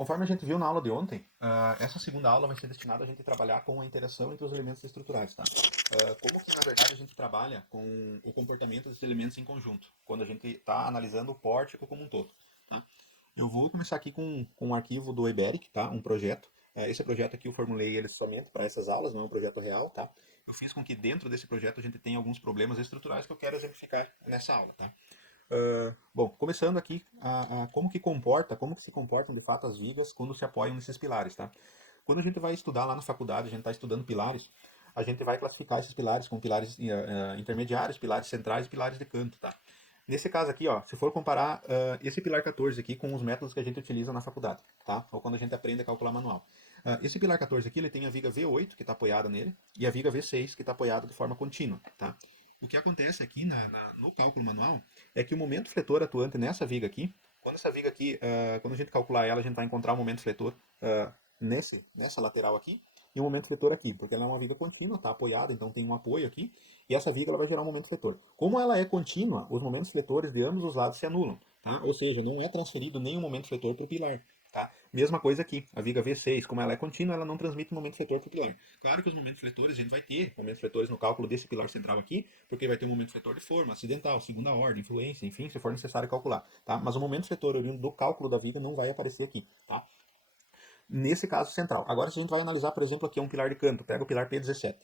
Conforme a gente viu na aula de ontem, essa segunda aula vai ser destinada a gente trabalhar com a interação entre os elementos estruturais, tá? Como que, na verdade, a gente trabalha com o comportamento desses elementos em conjunto, quando a gente está analisando o pórtico como um todo, tá? Eu vou começar aqui com um arquivo do Iberic, tá? Um projeto. Esse projeto aqui eu formulei ele somente para essas aulas, não é um projeto real, tá? Eu fiz com que dentro desse projeto a gente tenha alguns problemas estruturais que eu quero exemplificar nessa aula, tá? Bom, começando aqui, como que se comportam de fato as vigas quando se apoiam nesses pilares, tá? Quando a gente vai estudar lá na faculdade, a gente está estudando pilares, a gente vai classificar esses pilares como pilares intermediários, pilares centrais e pilares de canto, tá? Nesse caso aqui, ó, se for comparar esse pilar 14 aqui com os métodos que a gente utiliza na faculdade, tá? Ou quando a gente aprende a calcular manual. Esse pilar 14 aqui, ele tem a viga V8, que está apoiada nele, e a viga V6, que está apoiada de forma contínua, tá? O que acontece aqui no cálculo manual é que o momento fletor atuante nessa viga aqui, quando essa viga aqui, quando a gente calcular ela, a gente vai encontrar o momento fletor nessa lateral aqui e o momento fletor aqui, porque ela é uma viga contínua, está apoiada, então tem um apoio aqui, e essa viga ela vai gerar um momento fletor. Como ela é contínua, os momentos fletores de ambos os lados se anulam, tá? Ou seja, não é transferido nenhum momento fletor para o pilar. Tá? Mesma coisa aqui, a viga V6, como ela é contínua, ela não transmite momento fletor para o pilar. Claro que os momentos fletores, a gente vai ter momentos fletores no cálculo desse pilar central aqui, porque vai ter um momento fletor de forma, acidental, segunda ordem, influência, enfim, se for necessário calcular. Tá? Mas o momento fletor oriundo do cálculo da viga não vai aparecer aqui. Tá? Nesse caso central. Agora, se a gente vai analisar, por exemplo, aqui um pilar de canto, pega o pilar P17.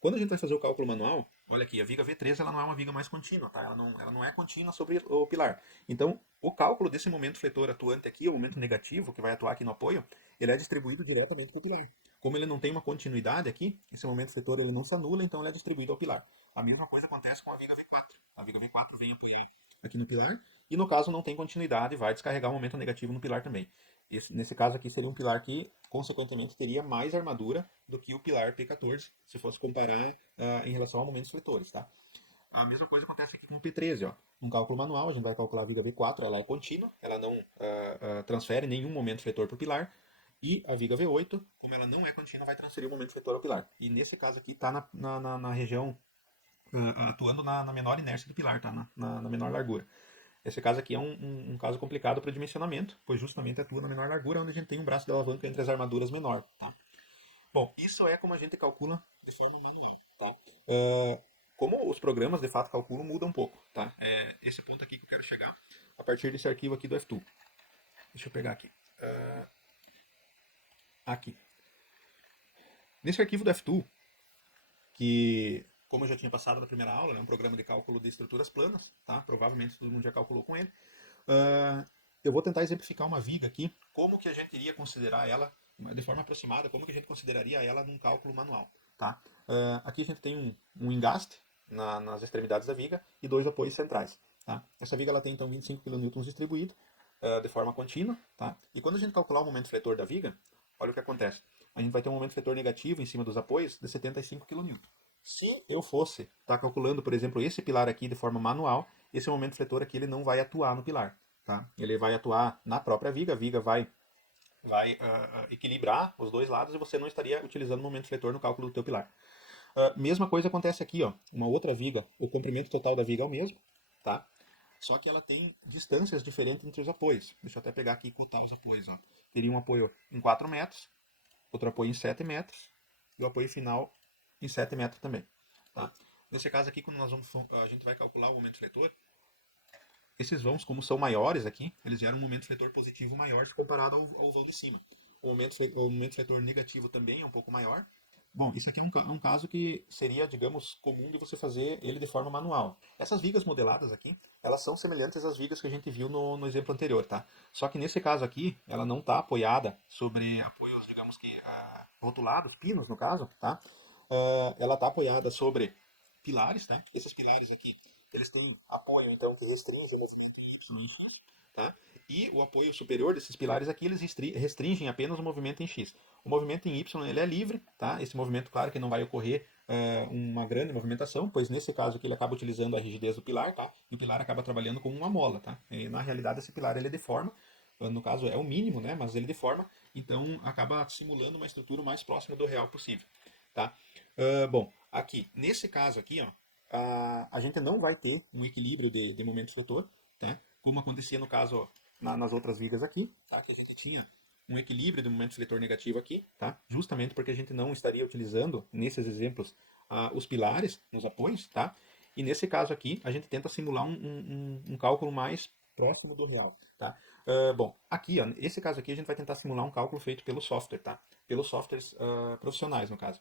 Quando a gente vai fazer o cálculo manual, olha aqui, a viga V13 ela não é uma viga mais contínua, tá? Ela não é contínua sobre o pilar. Então, o cálculo desse momento fletor atuante aqui, o momento negativo que vai atuar aqui no apoio, ele é distribuído diretamente para o pilar. Como ele não tem uma continuidade aqui, esse momento fletor ele não se anula, então ele é distribuído ao pilar. A mesma coisa acontece com a viga V4. A viga V4 vem apoiar aqui no pilar, e no caso não tem continuidade, vai descarregar o momento negativo no pilar também. Nesse caso aqui seria um pilar que, consequentemente, teria mais armadura do que o pilar P14, se fosse comparar em relação a momentos fletores, tá? A mesma coisa acontece aqui com o P13, ó. No cálculo manual, a gente vai calcular a viga V4, ela é contínua, ela não transfere nenhum momento fletor para o pilar, e a viga V8, como ela não é contínua, vai transferir o momento fletor ao pilar. E nesse caso aqui está na região, atuando na menor inércia do pilar, tá? Na menor largura. Esse caso aqui é um caso complicado para dimensionamento, pois justamente atua na menor largura, onde a gente tem um braço de alavanca entre as armaduras menor. Tá? Bom, isso é como a gente calcula de forma manual. Tá? Como os programas de fato calculam, muda um pouco. Tá? É esse ponto aqui que eu quero chegar a partir desse arquivo aqui do F2. Deixa eu pegar aqui. Aqui. Nesse arquivo do F2, que, como eu já tinha passado na primeira aula, é um programa de cálculo de estruturas planas, tá? Provavelmente todo mundo já calculou com ele. Uh, eu vou tentar exemplificar uma viga aqui, como que a gente iria considerar ela, de forma aproximada, como que a gente consideraria ela num cálculo manual. Tá? Aqui a gente tem um engaste nas extremidades da viga e dois apoios centrais. Tá? Essa viga ela tem então 25 kN distribuído de forma contínua. Tá? E quando a gente calcular o momento fletor da viga, olha o que acontece. A gente vai ter um momento fletor negativo em cima dos apoios de 75 kN. Se eu fosse estar calculando, por exemplo, esse pilar aqui de forma manual, esse momento fletor aqui ele não vai atuar no pilar. Tá? Ele vai atuar na própria viga, a viga vai equilibrar os dois lados e você não estaria utilizando o momento fletor no cálculo do teu pilar. Mesma coisa acontece aqui, ó, uma outra viga, o comprimento total da viga é o mesmo, tá? Só que ela tem distâncias diferentes entre os apoios. Deixa eu até pegar aqui e cotar os apoios. Ó. Teria um apoio em 4 metros, outro apoio em 7 metros e o apoio final em 7 metros também. Tá? Nesse caso aqui, quando a gente vai calcular o momento fletor, esses vãos, como são maiores aqui, eles geram um momento fletor positivo maior se comparado ao vão de cima. O momento fletor negativo também é um pouco maior. Bom, isso aqui é um caso que seria, digamos, comum de você fazer ele de forma manual. Essas vigas modeladas aqui, elas são semelhantes às vigas que a gente viu no exemplo anterior, tá? Só que nesse caso aqui, ela não está apoiada sobre apoios, digamos que rotulados, pinos no caso, tá? Ela está apoiada sobre pilares, tá? Esses pilares aqui, eles têm apoio, então, que restringe tá? E o apoio superior desses pilares aqui, eles restringem apenas o movimento em X. O movimento em Y, ele é livre, tá? Esse movimento, claro que não vai ocorrer uma grande movimentação, pois nesse caso aqui ele acaba utilizando a rigidez do pilar, tá? E o pilar acaba trabalhando como uma mola, tá? E, na realidade esse pilar ele deforma, no caso é o mínimo, né? Mas ele deforma, então acaba simulando uma estrutura o mais próxima do real possível, tá? Bom, aqui, nesse caso aqui, ó, a gente não vai ter um equilíbrio de momento flutor, tá? Como acontecia no caso nas outras vigas aqui, tá? Que a gente tinha um equilíbrio de momento fletor negativo aqui, tá? Justamente porque a gente não estaria utilizando, nesses exemplos, os pilares nos apoios, tá? E nesse caso aqui, a gente tenta simular um cálculo mais próximo do real, tá? Bom, aqui, ó, esse caso aqui, a gente vai tentar simular um cálculo feito pelo software, tá? Pelos softwares profissionais, no caso.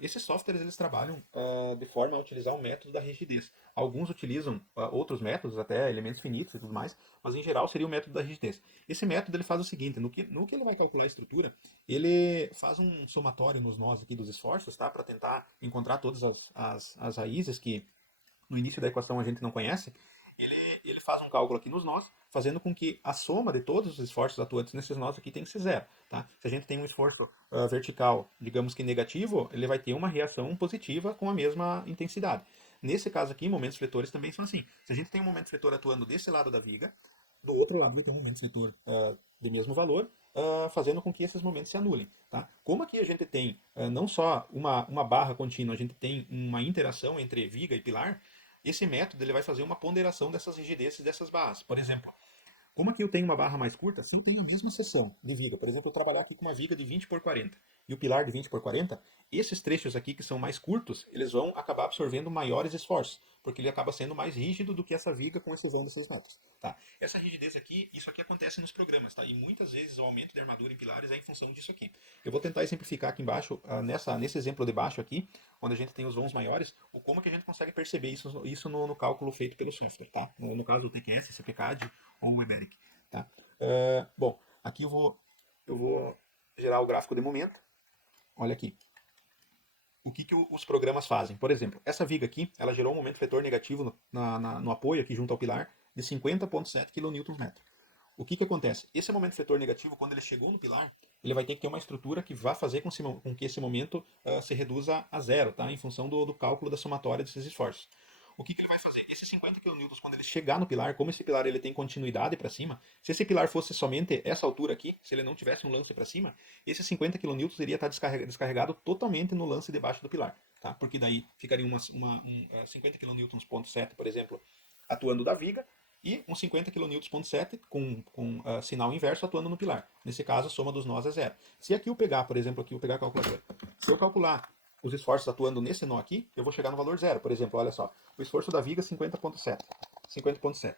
Esses softwares, eles trabalham de forma a utilizar o método da rigidez. Alguns utilizam outros métodos, até elementos finitos e tudo mais, mas em geral seria o método da rigidez. Esse método ele faz o seguinte, no que ele vai calcular a estrutura, ele faz um somatório nos nós aqui dos esforços, tá? Para tentar encontrar todas as raízes que no início da equação a gente não conhece, ele, ele faz um cálculo aqui nos nós, fazendo com que a soma de todos os esforços atuantes nesses nós aqui tem que ser zero. Tá? Se a gente tem um esforço vertical, digamos que negativo, ele vai ter uma reação positiva com a mesma intensidade. Nesse caso aqui, momentos fletores também são assim. Se a gente tem um momento fletor atuando desse lado da viga, do outro lado vai ter um momento fletor de mesmo valor, fazendo com que esses momentos se anulem. Tá? Como aqui a gente tem não só uma barra contínua, a gente tem uma interação entre viga e pilar, esse método ele vai fazer uma ponderação dessas rigidezes dessas barras. Por exemplo, como aqui eu tenho uma barra mais curta, se eu tenho a mesma seção de viga, por exemplo, eu trabalhar aqui com uma viga de 20 por 40 e o pilar de 20 por 40, esses trechos aqui que são mais curtos, eles vão acabar absorvendo maiores esforços, porque ele acaba sendo mais rígido do que essa viga com exceção dessas notas. Tá? Essa rigidez aqui, isso aqui acontece nos programas, tá? E muitas vezes o aumento de armadura em pilares é em função disso aqui. Eu vou tentar exemplificar aqui embaixo, nesse exemplo de baixo aqui, onde a gente tem os vãos maiores, o como que a gente consegue perceber isso no cálculo feito pelo software, tá? No caso do TQS, CPCAD ou o Eberic. Tá? Bom, aqui eu vou gerar o gráfico de momento. Olha aqui. O que os programas fazem? Por exemplo, essa viga aqui, ela gerou um momento fletor negativo no apoio aqui junto ao pilar de 50,7 kNm. O que acontece? Esse momento fletor negativo, quando ele chegou no pilar, ele vai ter que ter uma estrutura que vá fazer com que esse momento se reduza a zero, tá? Em função do cálculo da somatória desses esforços. O que ele vai fazer? Esses 50 kN, quando ele chegar no pilar, como esse pilar ele tem continuidade para cima, se esse pilar fosse somente essa altura aqui, se ele não tivesse um lance para cima, esses 50 kN iria estar descarregado totalmente no lance debaixo do pilar. Tá? Porque daí ficaria 50 kN,7, por exemplo, atuando da viga, e uns 50 kN,7 com sinal inverso atuando no pilar. Nesse caso, a soma dos nós é zero. Se aqui eu pegar, por exemplo, aqui eu pegar a calculadora, se eu calcular os esforços atuando nesse nó aqui, eu vou chegar no valor zero. Por exemplo, olha só, o esforço da viga 50,7. 50,7.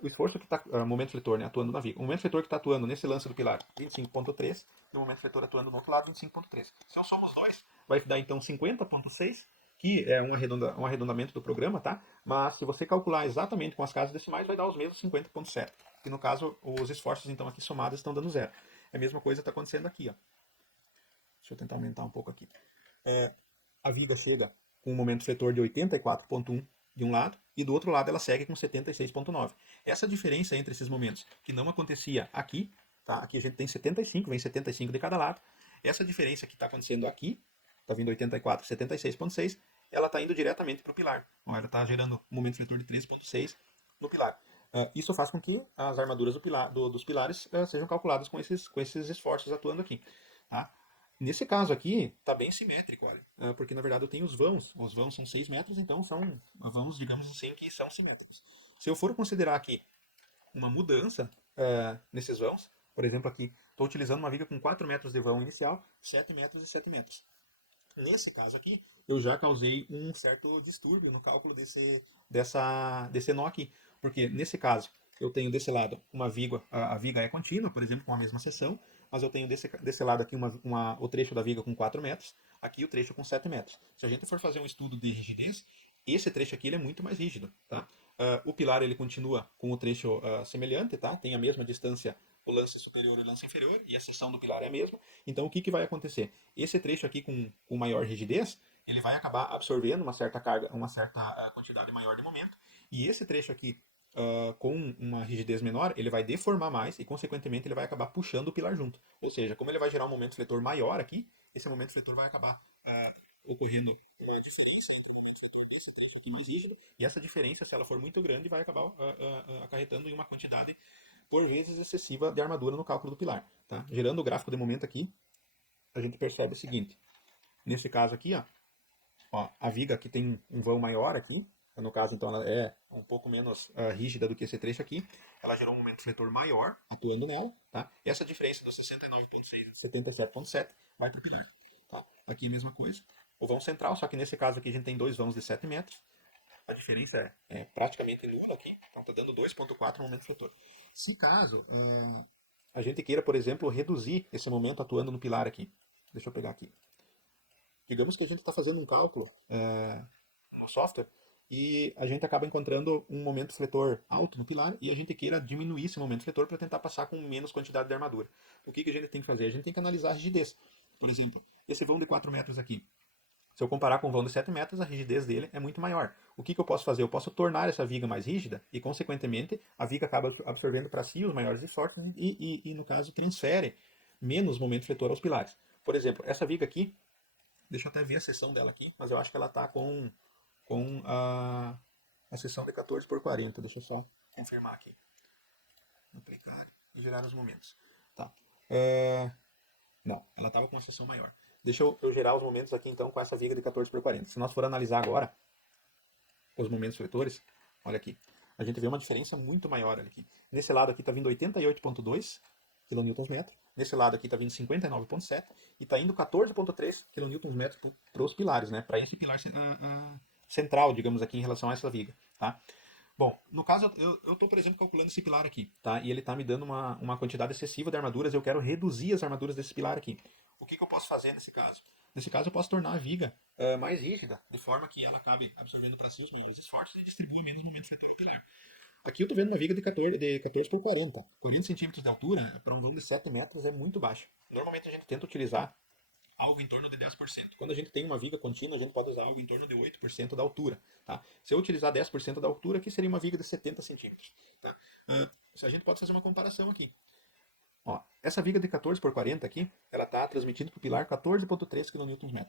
O esforço que está, momento fletor, né, atuando na viga. O momento fletor que está atuando nesse lance do pilar, 25,3. E o momento fletor atuando no outro lado, 25,3. Se eu somo os dois, vai dar então 50,6, que é um arredondamento do programa, tá? Mas se você calcular exatamente com as casas decimais, vai dar os mesmos 50,7. Que no caso, os esforços então aqui somados estão dando zero. É a mesma coisa está acontecendo aqui, ó. Deixa eu tentar aumentar um pouco aqui. A viga chega com um momento fletor de 84,1 de um lado e do outro lado ela segue com 76,9. Essa diferença entre esses momentos, que não acontecia aqui, tá? Aqui a gente tem 75, vem 75 de cada lado. Essa diferença que está acontecendo aqui, está vindo 84, 76,6, ela está indo diretamente para o pilar. Então, ela está gerando um momento fletor de 3,6 no pilar. Isso faz com que as armaduras dos pilares sejam calculadas com esses esforços atuando aqui. Tá? Nesse caso aqui, está bem simétrico, olha, porque na verdade eu tenho os vãos. Os vãos são 6 metros, então são vãos, digamos assim, que são simétricos. Se eu for considerar aqui uma mudança nesses vãos, por exemplo aqui, estou utilizando uma viga com 4 metros de vão inicial, 7 metros e 7 metros. Nesse caso aqui, eu já causei um certo distúrbio no cálculo desse nó aqui. Porque nesse caso, eu tenho desse lado uma viga, a viga é contínua, por exemplo, com a mesma seção, mas eu tenho desse lado aqui o trecho da viga com 4 metros, aqui o trecho com 7 metros. Se a gente for fazer um estudo de rigidez, esse trecho aqui ele é muito mais rígido. Tá? O pilar ele continua com o trecho semelhante, tá? Tem a mesma distância o lance superior e o lance inferior, e a seção do pilar é a mesma. Então, o que vai acontecer? Esse trecho aqui com maior rigidez, ele vai acabar absorvendo uma certa carga, uma certa quantidade maior de momento, e esse trecho aqui, com uma rigidez menor, ele vai deformar mais e, consequentemente, ele vai acabar puxando o pilar junto. Ou seja, como ele vai gerar um momento fletor maior aqui, esse momento fletor vai acabar ocorrendo uma diferença entre o momento fletor desse trecho aqui mais rígido, e essa diferença, se ela for muito grande, vai acabar acarretando em uma quantidade por vezes excessiva de armadura no cálculo do pilar. Tá? Gerando o gráfico de momento aqui, a gente percebe o seguinte. Nesse caso aqui, ó, a viga aqui tem um vão maior aqui, no caso, então, ela é um pouco menos rígida do que esse trecho aqui, ela gerou um momento fletor maior atuando nela, tá? E essa diferença dos 69,6 e de 77,7 vai para o pilar, tá? Aqui a mesma coisa, o vão central, só que nesse caso aqui a gente tem dois vãos de 7 metros, a diferença é praticamente nula aqui, então está dando 2,4 momento fletor. Se caso a gente queira, por exemplo, reduzir esse momento atuando no pilar aqui, deixa eu pegar aqui. Digamos que a gente está fazendo um cálculo no software e a gente acaba encontrando um momento fletor alto no pilar e a gente queira diminuir esse momento fletor para tentar passar com menos quantidade de armadura. O que a gente tem que fazer? A gente tem que analisar a rigidez. Por exemplo, esse vão de 4 metros aqui. Se eu comparar com o vão de 7 metros, a rigidez dele é muito maior. O que eu posso fazer? Eu posso tornar essa viga mais rígida e, consequentemente, a viga acaba absorvendo para si os maiores esforços e, no caso, transfere menos momento fletor aos pilares. Por exemplo, essa viga aqui, deixa eu até ver a seção dela aqui, mas eu acho que ela está com a seção de 14 por 40. Deixa eu só confirmar aqui. Aplicar e gerar os momentos. Tá. Não, ela estava com uma seção maior. Deixa eu gerar os momentos aqui então com essa viga de 14 por 40. Se nós for analisar agora os momentos fletores, olha aqui, a gente vê uma diferença muito maior aqui. Nesse lado aqui está vindo 88,2 kNm, nesse lado aqui está vindo 59,7 e está indo 14,3 kNm para os pilares, né? Para esse pilar central, digamos aqui, em relação a essa viga, tá? Bom, no caso, eu estou, por exemplo, calculando esse pilar aqui, tá? E ele está me dando uma quantidade excessiva de armaduras, eu quero reduzir as armaduras desse pilar aqui. O que eu posso fazer nesse caso? Nesse caso, eu posso tornar a viga mais rígida, de forma que ela acabe absorvendo para si os meios esforços e distribua menos momento fletor no pilar. Aqui eu estou vendo uma viga de 14 por 40. 40 centímetros de altura, para um vão de 7 metros, é muito baixo. Normalmente a gente tenta utilizar algo em torno de 10%. Quando a gente tem uma viga contínua, a gente pode usar algo em torno de 8% da altura. Tá? Se eu utilizar 10% da altura, aqui seria uma viga de 70 centímetros. Tá? A gente pode fazer uma comparação aqui. Ó, essa viga de 14 por 40 aqui, ela está transmitindo para o pilar 14,3 kNm.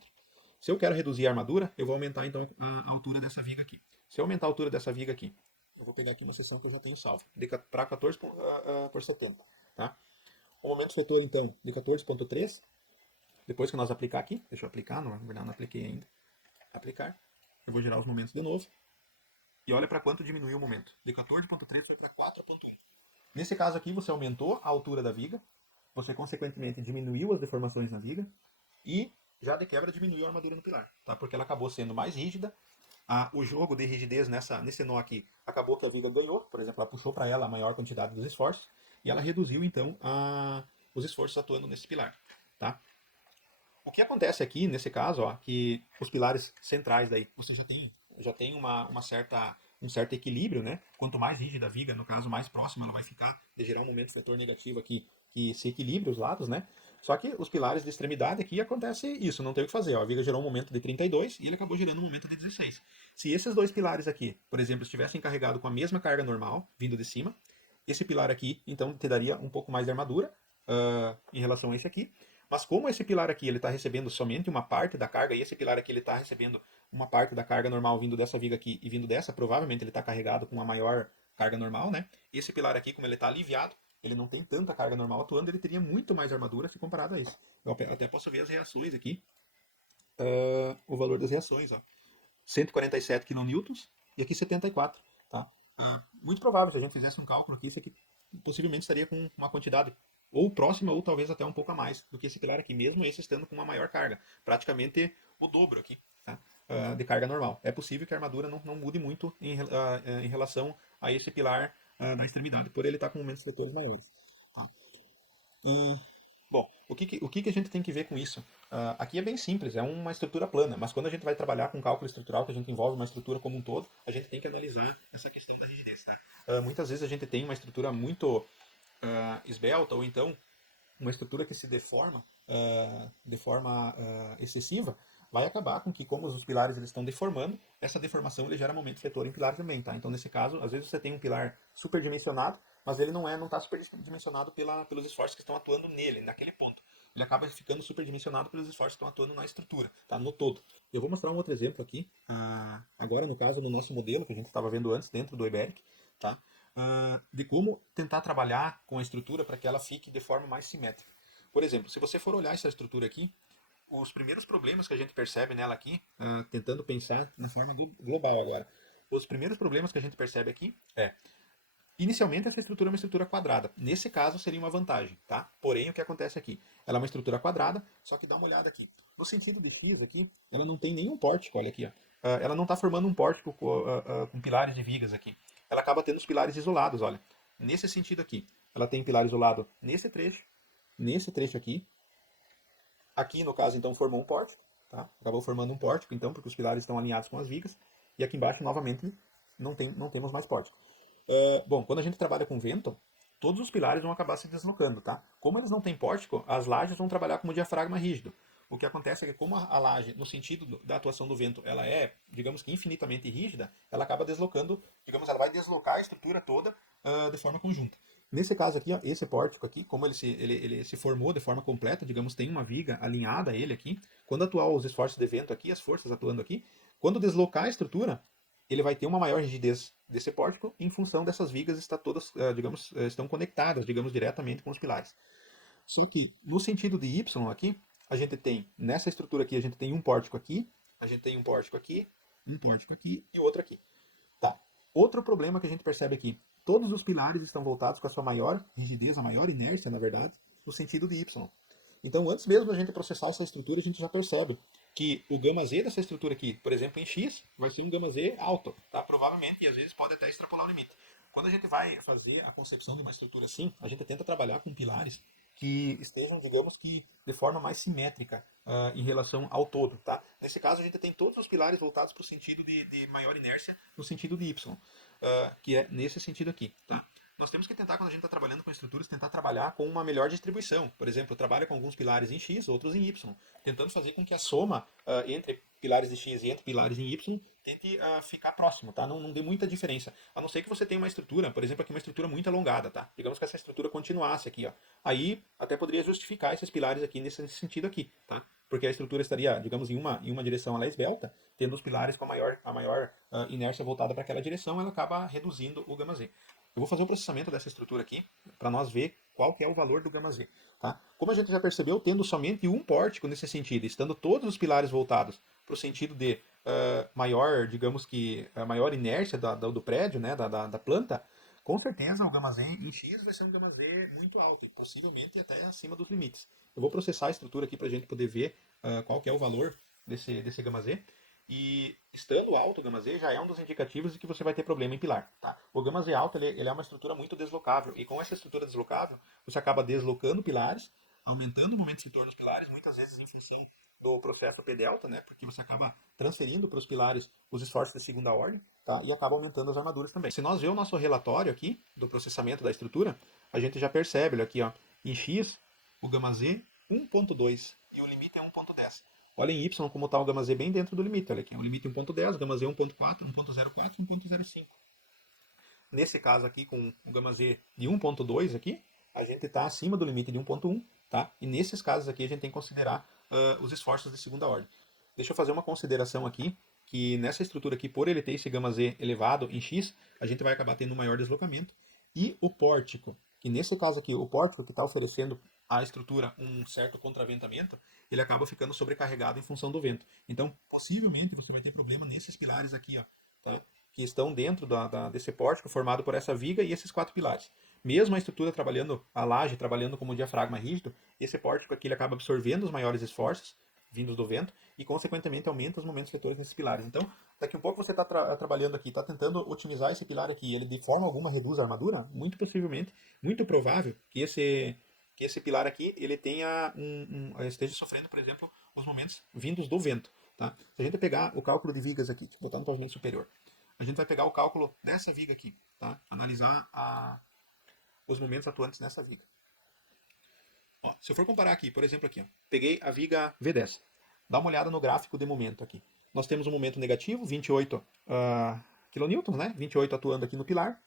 Se eu quero reduzir a armadura, eu vou aumentar então a altura dessa viga aqui. Se eu aumentar a altura dessa viga aqui, eu vou pegar aqui uma seção que eu já tenho salvo, para 14 por 70. Tá? O momento fletor então de 14,3. Depois que nós aplicar aqui, deixa eu aplicar, na verdade não apliquei ainda. Aplicar. Eu vou gerar os momentos de novo. E olha para quanto diminuiu o momento. De 14,3 foi para 4,1. Nesse caso aqui, você aumentou a altura da viga, você consequentemente diminuiu as deformações na viga e já de quebra diminuiu a armadura no pilar, tá? Porque ela acabou sendo mais rígida. O jogo de rigidez nesse nó aqui acabou que a viga ganhou, por exemplo, ela puxou para ela a maior quantidade dos esforços e ela reduziu então os esforços atuando nesse pilar, tá? O que acontece aqui, nesse caso, ó, que os pilares centrais daí, você já tem um certo equilíbrio, né? Quanto mais rígida a viga, no caso, mais próxima ela vai ficar de gerar um momento fletor negativo aqui, que se equilibre os lados, né? Só que os pilares de extremidade aqui acontece isso, não tem o que fazer. Ó. A viga gerou um momento de 32 e ele acabou gerando um momento de 16. Se esses dois pilares aqui, por exemplo, estivessem carregados com a mesma carga normal, vindo de cima, esse pilar aqui, então, te daria um pouco mais de armadura em relação a esse aqui. Mas como esse pilar aqui ele está recebendo somente uma parte da carga e esse pilar aqui ele está recebendo uma parte da carga normal vindo dessa viga aqui e vindo dessa, provavelmente ele está carregado com uma maior carga normal, né? Esse pilar aqui, como ele está aliviado, ele não tem tanta carga normal atuando, ele teria muito mais armadura se comparado a isso. Eu até posso ver as reações aqui, o valor das reações, ó. 147 kN e aqui 74, tá? Muito provável, se a gente fizesse um cálculo aqui, isso aqui possivelmente estaria com uma quantidade ou próxima ou talvez até um pouco a mais do que esse pilar aqui, mesmo esse estando com uma maior carga, praticamente o dobro aqui, tá? De carga normal. É possível que a armadura não mude muito em relação a esse pilar da extremidade, por ele estar com momentos fletores maiores. Tá? Bom, o que a gente tem que ver com isso? Aqui é bem simples, é uma estrutura plana, mas quando a gente vai trabalhar com cálculo estrutural, que a gente envolve uma estrutura como um todo, a gente tem que analisar essa questão da rigidez. Tá? Muitas vezes a gente tem uma estrutura muito esbelta, ou então uma estrutura que se deforma de forma excessiva, vai acabar com que, como os pilares eles estão deformando, essa deformação ele gera momento fletor em pilar também, tá? Então, nesse caso, às vezes você tem um pilar superdimensionado, mas ele não está superdimensionado pelos esforços que estão atuando nele, naquele ponto. Ele acaba ficando superdimensionado pelos esforços que estão atuando na estrutura, tá? No todo. Eu vou mostrar um outro exemplo aqui, agora no caso do nosso modelo, que a gente estava vendo antes, dentro do Iberic, tá? De como tentar trabalhar com a estrutura para que ela fique de forma mais simétrica. Por exemplo, se você for olhar essa estrutura aqui, os primeiros problemas que a gente percebe nela aqui, tentando pensar na forma global agora, Os primeiros problemas que a gente percebe aqui inicialmente essa estrutura é uma estrutura quadrada. Nesse caso seria uma vantagem, tá? Porém, o que acontece aqui? Ela é uma estrutura quadrada, só que dá uma olhada aqui. No sentido de X aqui, ela não tem nenhum pórtico, olha aqui, ó. Ela não está formando um pórtico com pilares de vigas aqui. Ela acaba tendo os pilares isolados, olha. Nesse sentido aqui, ela tem pilar isolado nesse trecho aqui. Aqui, no caso, então, formou um pórtico, tá? Acabou formando um pórtico, então, porque os pilares estão alinhados com as vigas. E aqui embaixo, novamente, não temos mais pórtico. Bom, quando a gente trabalha com vento, todos os pilares vão acabar se deslocando, tá? Como eles não têm pórtico, as lajes vão trabalhar como diafragma rígido. O que acontece é que como a laje, no sentido da atuação do vento, ela é, digamos que infinitamente rígida, ela acaba deslocando, digamos, ela vai deslocar a estrutura toda de forma conjunta. Nesse caso aqui, ó, esse pórtico aqui, como ele se formou de forma completa, digamos, tem uma viga alinhada a ele aqui, quando atuar os esforços de vento aqui, as forças atuando aqui, quando deslocar a estrutura, ele vai ter uma maior rigidez desse pórtico em função dessas vigas estar todas, digamos, estão conectadas, digamos, diretamente com os pilares. Só que no sentido de Y aqui, a gente tem, nessa estrutura aqui, a gente tem um pórtico aqui, a gente tem um pórtico aqui e outro aqui. Tá. Outro problema que a gente percebe aqui, todos os pilares estão voltados com a sua maior rigidez, a maior inércia, na verdade, no sentido de Y. Então, antes mesmo da gente processar essa estrutura, a gente já percebe que o gama Z dessa estrutura aqui, por exemplo, em X, vai ser um gama Z alto, tá? Provavelmente, e às vezes pode até extrapolar o limite. Quando a gente vai fazer a concepção de uma estrutura assim, a gente tenta trabalhar com pilares que estejam, digamos que, de forma mais simétrica em relação ao todo, tá? Nesse caso, a gente tem todos os pilares voltados para o sentido de maior inércia, no sentido de Y, que é nesse sentido aqui, tá? Nós temos que tentar, quando a gente está trabalhando com estruturas, tentar trabalhar com uma melhor distribuição. Por exemplo, trabalha com alguns pilares em X, outros em Y, tentando fazer com que a soma entre pilares de X e entre pilares em Y tente ficar próximo, tá? Não dê muita diferença. A não ser que você tenha uma estrutura, por exemplo, aqui uma estrutura muito alongada, tá? Digamos que essa estrutura continuasse aqui, ó. Aí até poderia justificar esses pilares aqui nesse sentido aqui, tá? Porque a estrutura estaria, digamos, em uma direção ela é esbelta, tendo os pilares com a maior inércia voltada para aquela direção, ela acaba reduzindo o gama Z. Eu vou fazer o processamento dessa estrutura aqui para nós ver qual que é o valor do gama Z. Tá? Como a gente já percebeu, tendo somente um pórtico nesse sentido, estando todos os pilares voltados para o sentido de maior, digamos que, maior inércia do prédio, né, da planta, com certeza o gama Z em X vai ser um gama Z muito alto, e possivelmente até acima dos limites. Eu vou processar a estrutura aqui para a gente poder ver qual que é o valor desse gama Z. E estando alto o gama Z já é um dos indicativos de que você vai ter problema em pilar. Tá? O gama Z alto ele é uma estrutura muito deslocável. E com essa estrutura deslocável, você acaba deslocando pilares, aumentando o momento de retorno dos pilares, muitas vezes em função do processo P delta, né? Porque você acaba transferindo para os pilares os esforços de segunda ordem, tá? E acaba aumentando as armaduras também. Se nós ver o nosso relatório aqui do processamento da estrutura, a gente já percebe, olha aqui, ó, em X, o gama Z 1.2 e o limite é 1.10. Olha em Y como está o gama Z bem dentro do limite. Olha aqui, o limite 1.10, gama Z 1.4, 1.04, 1.05. Nesse caso aqui, com o gama Z de 1.2 aqui, a gente está acima do limite de 1.1, tá? E nesses casos aqui a gente tem que considerar os esforços de segunda ordem. Deixa eu fazer uma consideração aqui, que nessa estrutura aqui, por ele ter esse gama Z elevado em X, a gente vai acabar tendo um maior deslocamento. E o pórtico, que nesse caso aqui, o pórtico que está oferecendo à estrutura um certo contraventamento, ele acaba ficando sobrecarregado em função do vento. Então, possivelmente, você vai ter problema nesses pilares aqui, ó, tá? Que estão dentro desse pórtico formado por essa viga e esses quatro pilares. Mesmo a estrutura trabalhando, a laje trabalhando como diafragma rígido, esse pórtico aqui ele acaba absorvendo os maiores esforços vindos do vento e, consequentemente, aumenta os momentos letores nesses pilares. Então, daqui a um pouco você está trabalhando aqui, está tentando otimizar esse pilar aqui, ele de forma alguma reduz a armadura, muito possivelmente, muito provável que esse pilar aqui ele tenha esteja sofrendo, por exemplo, os momentos vindos do vento. Tá? Se a gente pegar o cálculo de vigas aqui, botar no pavimento superior, a gente vai pegar o cálculo dessa viga aqui, tá? Analisar os momentos atuantes nessa viga. Ó, se eu for comparar aqui, por exemplo, aqui, ó, peguei a viga V10. Dá uma olhada no gráfico de momento aqui. Nós temos um momento negativo, 28 kN, né? 28 atuando aqui no pilar.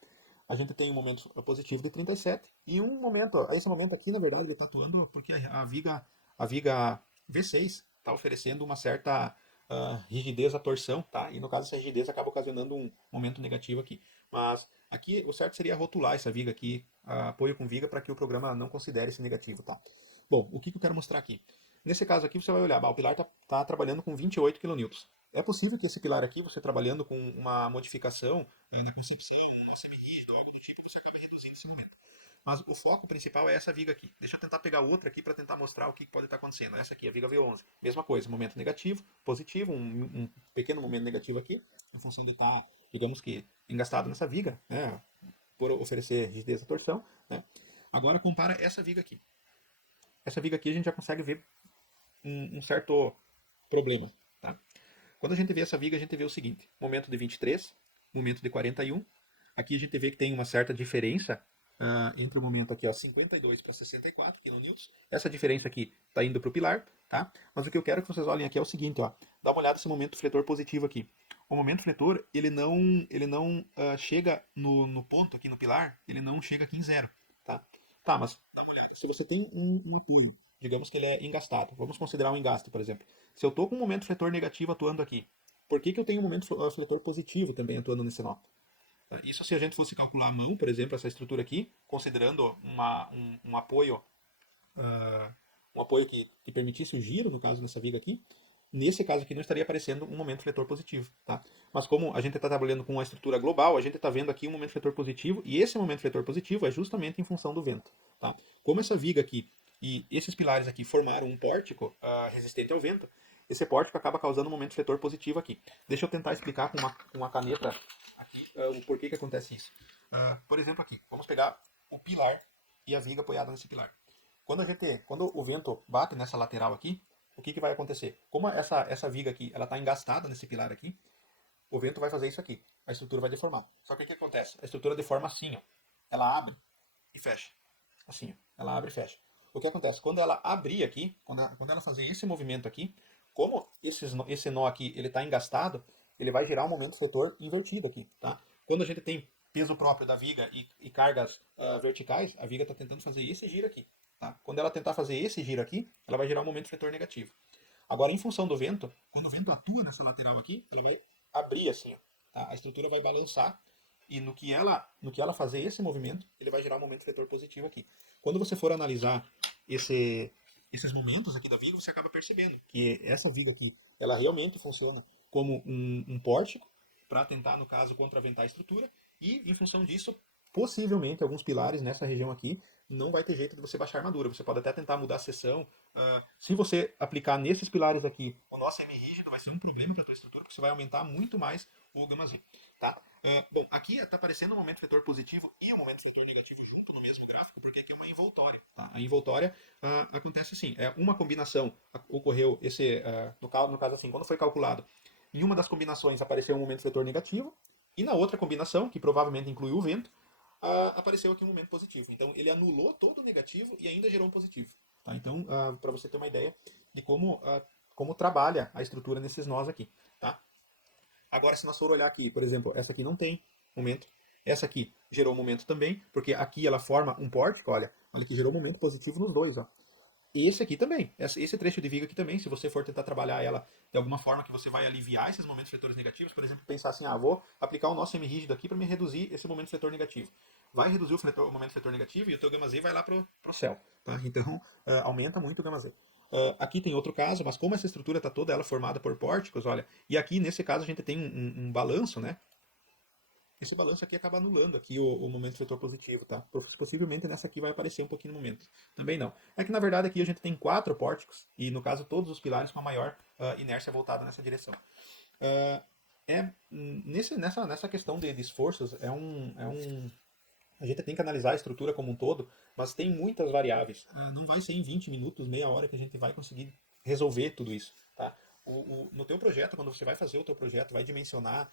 A gente tem um momento positivo de 37 e um momento, esse momento aqui, na verdade, ele está atuando porque a viga V6 está oferecendo uma certa rigidez à torção, tá? E no caso essa rigidez acaba ocasionando um momento negativo aqui. Mas aqui o certo seria rotular essa viga aqui, apoio com viga, para que o programa não considere esse negativo, tá? Bom, o que eu quero mostrar aqui? Nesse caso aqui você vai olhar, o pilar está trabalhando com 28 kN. É possível que esse pilar aqui, você trabalhando com uma modificação na concepção, um nó semi-rígido, algo do tipo, você acaba reduzindo esse momento. Mas o foco principal é essa viga aqui. Deixa eu tentar pegar outra aqui para tentar mostrar o que pode estar acontecendo. Essa aqui, a viga V11. Mesma coisa, momento negativo, positivo, um pequeno momento negativo aqui, em função de estar, digamos que, engastado nessa viga, né, por oferecer rigidez à torção. Né. Agora compara essa viga aqui. Essa viga aqui a gente já consegue ver um certo problema. Tá? Quando a gente vê essa viga, a gente vê o seguinte: momento de 23, momento de 41. Aqui a gente vê que tem uma certa diferença entre o momento aqui, ó, 52 para 64 kN. Essa diferença aqui está indo para o pilar, tá? Mas o que eu quero que vocês olhem aqui é o seguinte, ó. Dá uma olhada nesse momento fletor positivo aqui. O momento fletor, ele não chega no ponto aqui no pilar, ele não chega aqui em zero, tá? Tá, mas dá uma olhada. Se você tem um apoio, digamos que ele é engastado, vamos considerar um engaste, por exemplo. Se eu estou com um momento fletor negativo atuando aqui, por que eu tenho um momento fletor positivo também atuando nesse nó? Isso se a gente fosse calcular à mão, por exemplo, essa estrutura aqui, considerando um apoio, uh, um apoio que permitisse o giro, no caso dessa viga aqui, nesse caso aqui não estaria aparecendo um momento fletor positivo. Tá? Mas como a gente está trabalhando com uma estrutura global, a gente está vendo aqui um momento fletor positivo, e esse momento fletor positivo é justamente em função do vento. Tá? Como essa viga aqui e esses pilares aqui formaram um pórtico resistente ao vento, esse pórtico acaba causando um momento fletor positivo aqui. Deixa eu tentar explicar com uma caneta aqui o porquê que acontece isso. Por exemplo aqui, vamos pegar o pilar e a viga apoiada nesse pilar. Quando o vento bate nessa lateral aqui, o que vai acontecer? Como essa viga aqui ela está engastada nesse pilar aqui, o vento vai fazer isso aqui. A estrutura vai deformar. Só que o que acontece? A estrutura deforma assim, ó. Ela abre e fecha. Assim, ó. Ela abre e fecha. O que acontece? Quando ela abrir aqui, quando ela fazer esse movimento aqui, como esse nó aqui ele está engastado, ele vai gerar um momento fletor invertido aqui. Tá? Quando a gente tem peso próprio da viga e cargas verticais, a viga está tentando fazer esse giro aqui. Tá? Quando ela tentar fazer esse giro aqui, ela vai gerar um momento fletor negativo. Agora, em função do vento, quando o vento atua nessa lateral aqui, ela vai abrir assim, ó, tá? A estrutura vai balançar e no que ela fazer esse movimento, ele vai gerar um momento fletor positivo aqui. Quando você for analisar esses momentos aqui da viga, você acaba percebendo que essa viga aqui, ela realmente funciona como um pórtico para tentar, no caso, contraventar a estrutura e, em função disso, possivelmente alguns pilares nessa região aqui não vai ter jeito de você baixar a armadura. Você pode até tentar mudar a seção. Se você aplicar nesses pilares aqui o nó semi-rígido, vai ser um problema para a tua estrutura, porque você vai aumentar muito mais o gama Z. Tá? Bom, aqui está aparecendo o momento fletor positivo e o momento fletor negativo junto no mesmo gráfico, porque aqui é uma envoltória. Tá? A envoltória acontece assim, é uma combinação, ocorreu no caso assim, quando foi calculado, em uma das combinações apareceu um momento fletor negativo, e na outra combinação, que provavelmente incluiu o vento, apareceu aqui um momento positivo. Então ele anulou todo o negativo e ainda gerou um positivo. Tá? Então, para você ter uma ideia de como trabalha a estrutura nesses nós aqui. Tá? Agora, se nós for olhar aqui, por exemplo, essa aqui não tem momento. Essa aqui gerou momento também, porque aqui ela forma um pórtico, olha que gerou momento positivo nos dois. Ó. E esse aqui também, esse trecho de viga aqui também, se você for tentar trabalhar ela de alguma forma que você vai aliviar esses momentos fletores negativos, por exemplo, pensar assim, vou aplicar um nó semi-rígido aqui para me reduzir esse momento fletor negativo. Vai reduzir o momento fletor negativo e o teu gama Z vai lá pro céu. Tá? Então, aumenta muito o gama Z. Aqui tem outro caso, mas como essa estrutura está toda ela formada por pórticos, olha, e aqui nesse caso a gente tem um balanço, né? Esse balanço aqui acaba anulando aqui o momento fletor positivo, tá? Possivelmente nessa aqui vai aparecer um pouquinho no momento. Também não. É que na verdade aqui a gente tem 4 pórticos e no caso todos os pilares com a maior inércia voltada nessa direção. Nessa questão de esforços, a gente tem que analisar a estrutura como um todo, mas tem muitas variáveis. Não vai ser em 20 minutos, meia hora que a gente vai conseguir resolver tudo isso. Tá? No teu projeto, quando você vai fazer o teu projeto, vai dimensionar,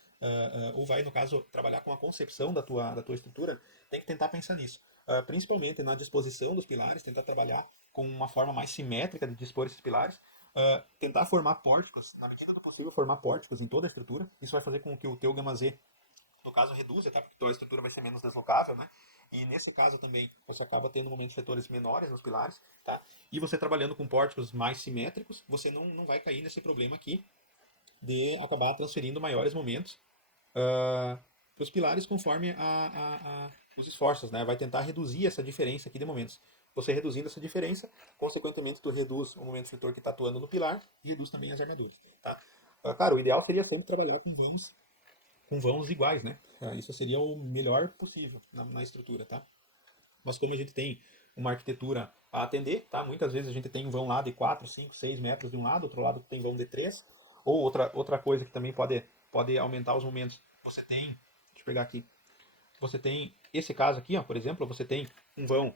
ou vai, no caso, trabalhar com a concepção da tua estrutura, tem que tentar pensar nisso. Principalmente na disposição dos pilares, tentar trabalhar com uma forma mais simétrica de dispor esses pilares, tentar formar pórticos, na medida do possível, formar pórticos em toda a estrutura. Isso vai fazer com que o teu gama Z no caso reduza, tá? Porque a estrutura vai ser menos deslocável, né? E nesse caso também você acaba tendo momentos fletores menores nos pilares, tá? E você trabalhando com pórticos mais simétricos, você não vai cair nesse problema aqui de acabar transferindo maiores momentos para os pilares conforme os esforços, né? Vai tentar reduzir essa diferença aqui de momentos. Você reduzindo essa diferença, consequentemente tu reduz o momento fletor que está atuando no pilar e reduz também as armaduras, tá? Cara, o ideal seria sempre trabalhar com vãos iguais, né? Isso seria o melhor possível na estrutura, tá? Mas como a gente tem uma arquitetura a atender, tá? Muitas vezes a gente tem um vão lá de 4, 5, 6 metros de um lado, outro lado tem vão de 3. Ou outra coisa que também pode aumentar os momentos. Você tem, deixa eu pegar aqui, você tem esse caso aqui, ó, por exemplo, você tem um vão,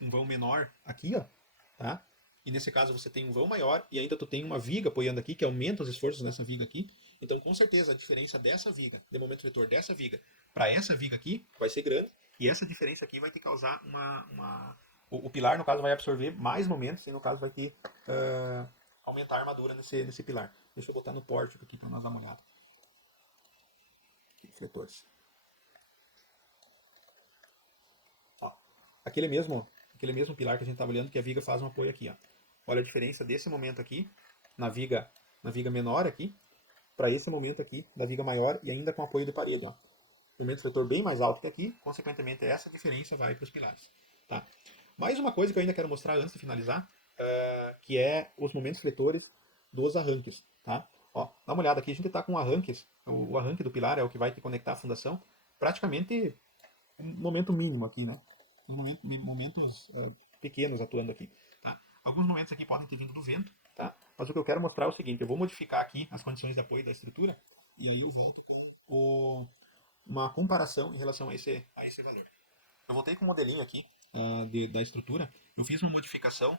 um vão menor aqui, ó, tá? E nesse caso você tem um vão maior e ainda tu tem uma viga apoiando aqui, que aumenta os esforços nessa viga aqui. Então, com certeza, a diferença dessa viga, de momento fletor dessa viga para essa viga aqui, vai ser grande. E essa diferença aqui vai te causar o pilar, no caso, vai absorver mais momentos e, no caso, vai ter aumentar a armadura nesse pilar. Deixa eu botar no pórtico aqui para nós dar uma olhada. Aqui, fletores. Ó, aquele mesmo pilar que a gente estava olhando, que a viga faz um apoio aqui. Ó. Olha a diferença desse momento aqui, na viga menor aqui, para esse momento aqui, da viga maior e ainda com apoio de parede. Ó. Momento fletor bem mais alto que aqui, consequentemente essa diferença vai para os pilares. Tá? Mais uma coisa que eu ainda quero mostrar antes de finalizar, que é os momentos fletores dos arranques. Tá? Ó, dá uma olhada aqui, a gente está com arranques, o arranque do pilar é o que vai te conectar à fundação, praticamente um momento mínimo aqui, né? Momentos pequenos atuando aqui. Tá? Alguns momentos aqui podem ter vindo do vento, tá? Mas o que eu quero mostrar é o seguinte, eu vou modificar aqui as condições de apoio da estrutura e aí eu volto com uma comparação em relação a esse valor. Eu voltei com o modelinho aqui da estrutura. Eu fiz uma modificação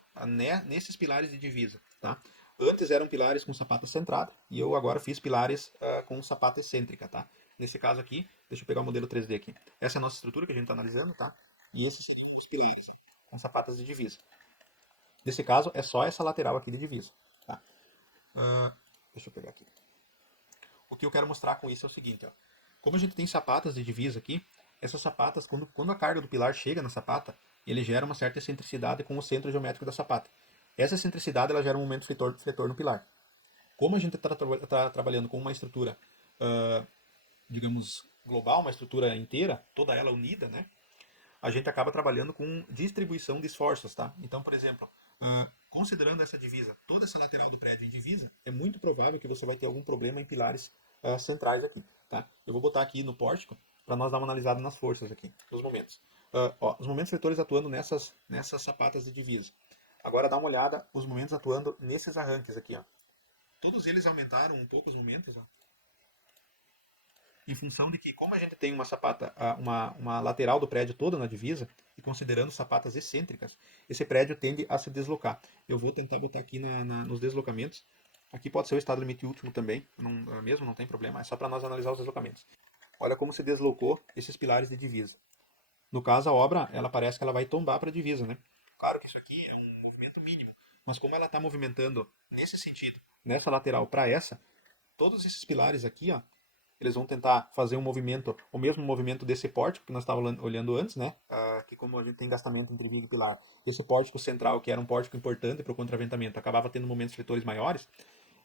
nesses pilares de divisa. Tá? Antes eram pilares com sapata centrada e eu agora fiz pilares com sapata excêntrica. Tá? Nesse caso aqui, deixa eu pegar o modelo 3D aqui. Essa é a nossa estrutura que a gente está analisando. Tá? E esses seriam os pilares com sapatas de divisa. Nesse caso, é só essa lateral aqui de divisa. Tá? Deixa eu pegar aqui. O que eu quero mostrar com isso é o seguinte. Ó. Como a gente tem sapatas de divisa aqui, essas sapatas, quando a carga do pilar chega na sapata, ele gera uma certa excentricidade com o centro geométrico da sapata. Essa excentricidade ela gera um momento fletor no pilar. Como a gente está trabalhando com uma estrutura, digamos, global, uma estrutura inteira, toda ela unida, né? A gente acaba trabalhando com distribuição de esforços, tá? Então, por exemplo, considerando essa divisa, toda essa lateral do prédio em divisa, é muito provável que você vai ter algum problema em pilares centrais aqui, tá? Eu vou botar aqui no pórtico para nós dar uma analisada nas forças aqui, nos momentos. Os momentos vetores atuando nessas sapatas de divisa. Agora dá uma olhada os momentos atuando nesses arranques aqui, ó. Todos eles aumentaram um pouco os momentos, ó, em função de que, como a gente tem uma sapata, uma lateral do prédio toda na divisa, e considerando sapatas excêntricas, esse prédio tende a se deslocar. Eu vou tentar botar aqui nos deslocamentos. Aqui pode ser o estado limite último também, não tem problema, é só para nós analisar os deslocamentos. Olha como se deslocou esses pilares de divisa. No caso, a obra, ela parece que ela vai tombar para a divisa, né? Claro que isso aqui é um movimento mínimo, mas como ela está movimentando nesse sentido, nessa lateral para essa, todos esses pilares aqui, ó, eles vão tentar fazer um movimento, o mesmo movimento desse pórtico que nós estávamos olhando antes, né? Que como a gente tem gastamento entre vidro e pilar, esse pórtico central, que era um pórtico importante para o contraventamento, acabava tendo momentos fletores maiores,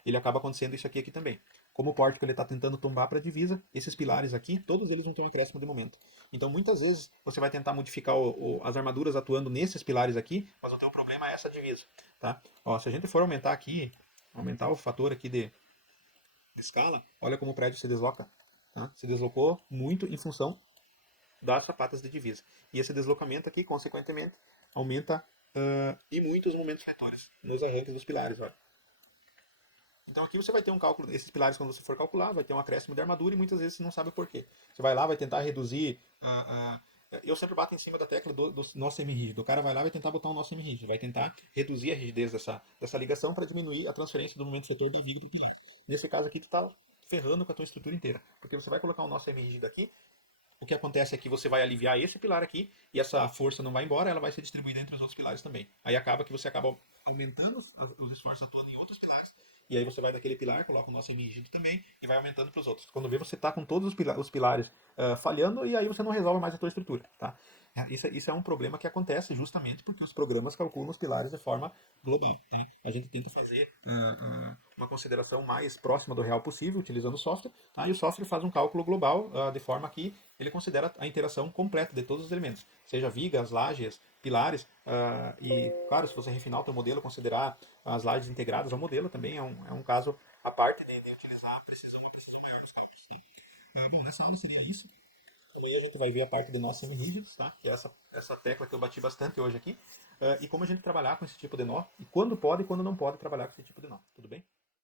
ele acaba acontecendo isso aqui também. Como o pórtico ele está tentando tombar para a divisa, esses pilares aqui, todos eles vão ter um acréscimo de momento. Então, muitas vezes, você vai tentar modificar as armaduras atuando nesses pilares aqui, mas o teu problema é essa divisa. Tá? Ó, se a gente for aumentar aqui, aumentar o fator aqui de escala, olha como o prédio se desloca. Tá? Se deslocou muito em função das sapatas de divisa. E esse deslocamento aqui, consequentemente, aumenta e muito os momentos fletores nos arranques dos pilares. Olha. Então aqui você vai ter um cálculo, esses pilares quando você for calcular, vai ter um acréscimo de armadura e muitas vezes você não sabe o porquê. Você vai lá, vai tentar reduzir eu sempre bato em cima da tecla do nó semi-rígido. O cara vai lá e vai tentar botar um nó semi-rígido, vai tentar reduzir a rigidez dessa ligação para diminuir a transferência do momento setor do viga do pilar. Nesse caso aqui, tu está ferrando com a tua estrutura inteira, porque você vai colocar um nó semi-rígido aqui, o que acontece é que você vai aliviar esse pilar aqui e essa força não vai embora, ela vai ser distribuída entre os outros pilares também. Aí acaba que você acaba aumentando os esforços atuando em outros pilares e aí você vai daquele pilar, coloca o nó semi-rígido também e vai aumentando para os outros. Quando vê, você está com todos os pilares falhando e aí você não resolve mais a tua estrutura. Tá? Isso é um problema que acontece justamente porque os programas calculam os pilares de forma global. Tá? A gente tenta fazer uma consideração mais próxima do real possível, utilizando o software, tá? E o software faz um cálculo global de forma que ele considera a interação completa de todos os elementos, seja vigas, lajes, pilares. E, claro, se você refinar o teu modelo, considerar as lajes integradas ao modelo, também é um caso à parte de utilizar uma precisão maior dos cálculos. Tá? Bom, nessa aula seria isso. Amanhã a gente vai ver a parte de nós semirrígidos, tá? Que é essa tecla que eu bati bastante hoje aqui. E como a gente trabalhar com esse tipo de nó, e quando pode e quando não pode trabalhar com esse tipo de nó. Tudo bem?